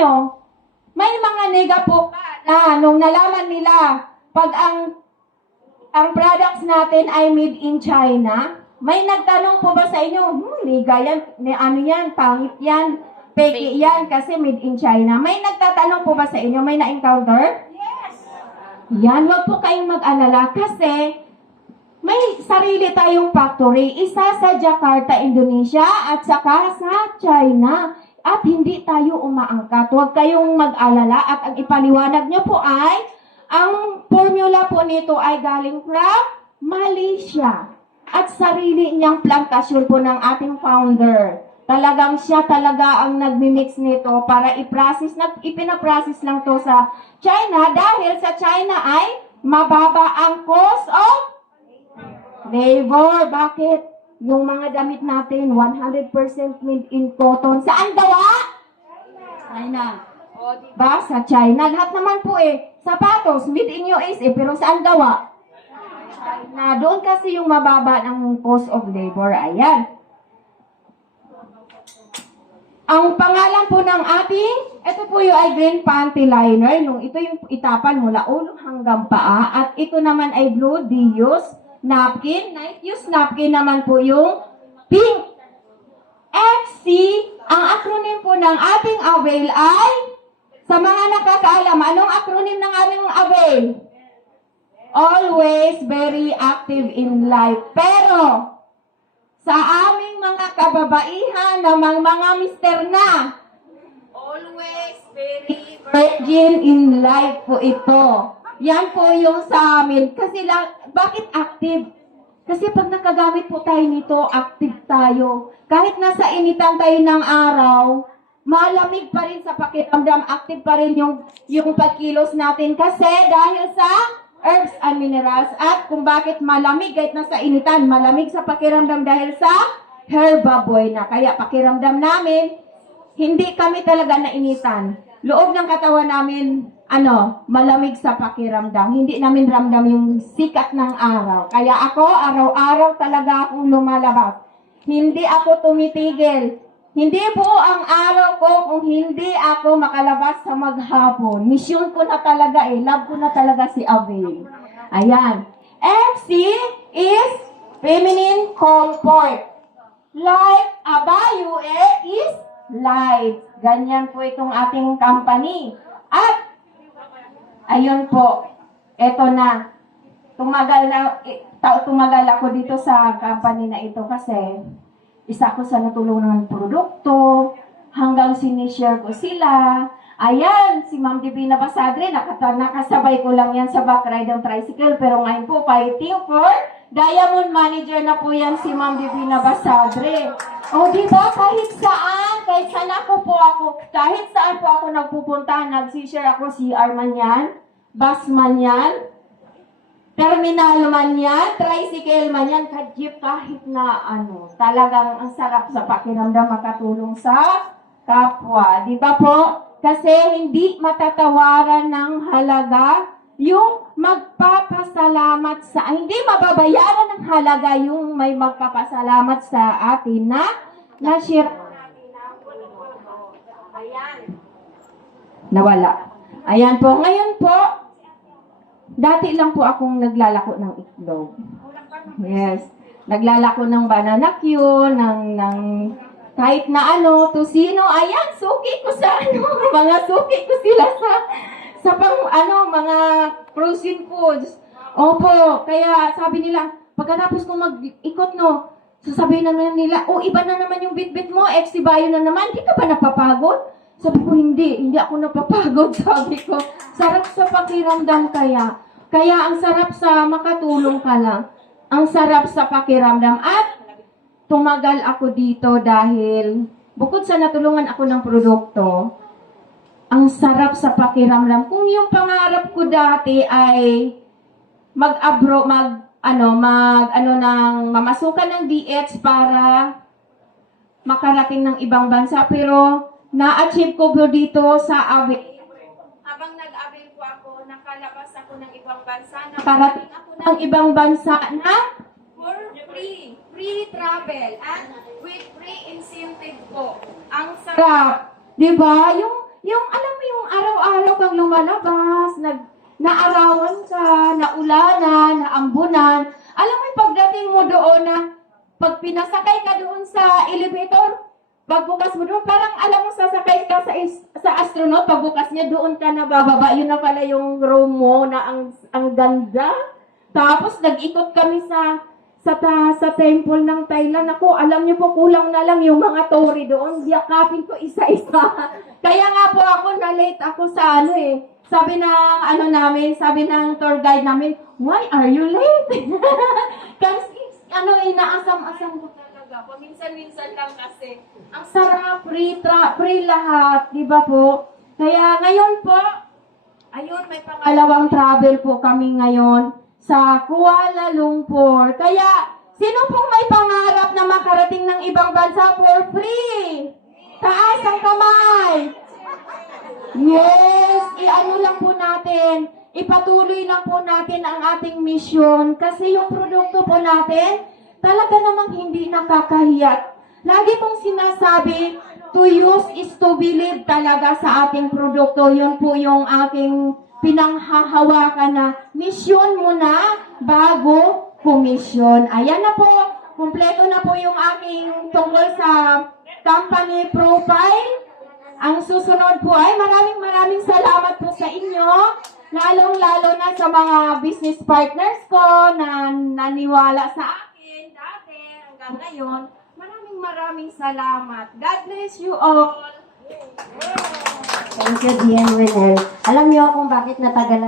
nyo, may mga nega po na nung nalaman nila, pag ang products natin ay made in China, may nagtanong po ba sa inyo, nega yan, ano yan, pangit yan, peke yan, kasi made in China. May nagtatanong po ba sa inyo, may na-encounter? Yes! Yan, wag po kayong mag-alala kasi may sarili tayong factory, isa sa Jakarta, Indonesia at saka sa China. At hindi tayo umaangkat. Huwag kayong mag-alala at ang ipaliwanag nyo po ay ang formula po nito ay galing from Malaysia. At sarili niyang plantasyon po ng ating founder. Talagang siya talaga ang nagmi-mix nito para i-process, ipinaprocess lang to sa China dahil sa China ay mababa ang cost of labor. Bakit? Yung mga damit natin, 100% made in cotton. Saan gawa? China. O, diba? Sa China. Lahat naman po sapatos, made in USA, pero saan gawa? China. Doon kasi yung mababa ng cost of labor. Ayan. Ang pangalan po ng ating, ito po yung ay green panty liner. Ito yung itapan mula ulo hanggang paa. At ito naman ay blue Dios napkin. Night use napkin naman po yung pink. FC, ang acronym po ng ating Avail ay, sa mga nakakaalam, anong acronym ng ating Avail? Always very active in life. Pero, sa aming mga kababaihan na mga mister na, always very virgin in life po ito. Yan po yung sa amin. Kasi bakit active? Kasi pag nakagamit po tayo nito, active tayo. Kahit nasa initan tayo ng araw, malamig pa rin sa pakiramdam, active pa rin yung pagkilos natin. Kasi dahil sa herbs and minerals at kung bakit malamig kahit nasa initan, malamig sa pakiramdam dahil sa herbaboy na. Kaya pakiramdam namin, hindi kami talaga nainitan. Loob ng katawan namin, malamig sa pakiramdam. Hindi namin ramdam yung sikat ng araw. Kaya ako, araw-araw talaga akong lumalabas. Hindi ako tumitigil. Hindi po ang araw ko kung hindi ako makalabas sa maghapon. Mission ko na talaga love ko na talaga si Avail. Ayan. FC is feminine comfort. Like Abayu is life. Ganyan po itong ating company. At, ayun po, eto na. Tumagal ako dito sa company na ito kasi isa ko sa natulungan ng produkto, hanggang sinishare ko sila. Ayan, si Ma'am Divina Basadre, nakasabay ko lang yan sa back ride ng tricycle, pero ngayon po, fighting for Diamond Manager na po yan si Ma'am Divina Basadre. O, diba, kahit saan kahit saan po ako nagpupunta, nagsishare ako, CR man yan, bus man yan, terminal man yan, tricycle man yan, jeep, kahit na talagang ang sarap sa pakiramdam makatulong sa kapwa. Di ba po? Kasi hindi matatawaran ng halaga yung magpapasalamat hindi mababayaran ng halaga yung may magpapasalamat sa atin na share natin na Ayan. Nawala. Ayan po. Ngayon po, dati lang po akong naglalako ng itlog. Yes. Naglalako ng banana Q, ng kahit na tusino. Ayan, suki ko sa mga suki ko sila sa mga frozen foods. Opo, kaya sabi nila, pagkatapos kong mag-ikot, sasabihin na nila, iba na naman yung bit-bit mo, FC Bio na naman, di ka ba napapagod? Sabi ko, hindi ako napapagod, sabi ko. Sarap sa pakiramdam kaya. Kaya ang sarap sa makatulong ka lang. Ang sarap sa pakiramdam. At tumagal ako dito dahil bukod sa natulungan ako ng produkto, ang sarap sa pakiramdam. Kung yung pangarap ko dati ay mamasukan ng DH para makarating ng ibang bansa, pero na-achieve ko dito sa Avail. Habang nag-Avail po ako, nakalabas ako ng ibang bansa, nakarating ako ng ibang bansa na for free travel at with free incentive po. Ang sarap, di ba? Yung lumalabas, naarawan ka, naulanan, naambunan. Alam mo, yung pagdating mo doon na, pag pinasakay ka doon sa elevator, pagbukas mo doon, parang alam mo, sasakay ka sa astronaut, pagbukas niya, doon ka na bababa. Yun na pala yung room mo na ang ganda. Tapos, nag-ikot kami sa temple ng Thailand. Ako, alam niyo po, kulang na lang yung mga tori doon. Yakapin ko isa-isa. Kaya nga po ako, na-late ako sa sabi ng tour guide namin, why are you late? Kasi, inaasam-asam ko talaga. Paminsan-minsan lang kasi. Ang sarap, free lahat, di ba po? Kaya ngayon po, ayun, may pangalawang travel po kami ngayon sa Kuala Lumpur. Kaya, sino pong may pangarap na makarating ng ibang bansa for free? Taas ang kamay! Yes! Iano lang po natin, ipatuloy lang po natin ang ating mission kasi yung produkto po natin, talaga namang hindi nakakahiya. Lagi kong sinasabi, to use is to believe talaga sa ating produkto. Yun po yung aking pinanghahawakan na mission mo na bago komisyon. Ayan na po, kumpleto na po yung aking tungkol sa company profile. Ang susunod po ay maraming salamat po sa inyo, lalong-lalo na sa mga business partners ko na naniwala sa akin dati hanggang ngayon. Maraming salamat. God bless you all. Thank you, Dian Wenel. Alam niyo kung bakit natagalan